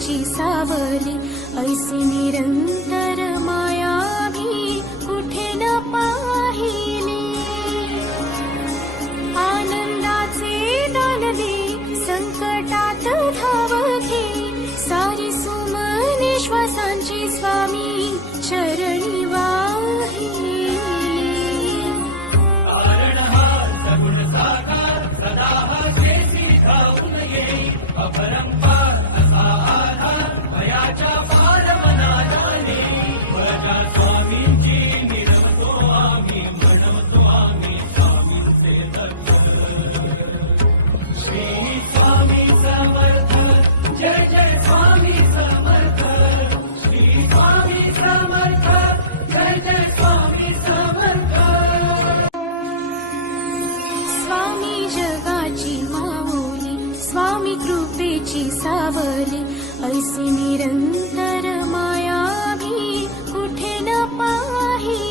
कृपेची सावली, ऐसी निरंतर माया भी कुठे न पाहिली। आनंदाचे दान दे, संकटात धाव घे, सारी सुमने श्वासांची स्वामी चरणी वाहिली। स्वामी जगाची माऊली, स्वामी कृपेची सावली, ऐसी निरंतर माया भी कुठे न पाहिली।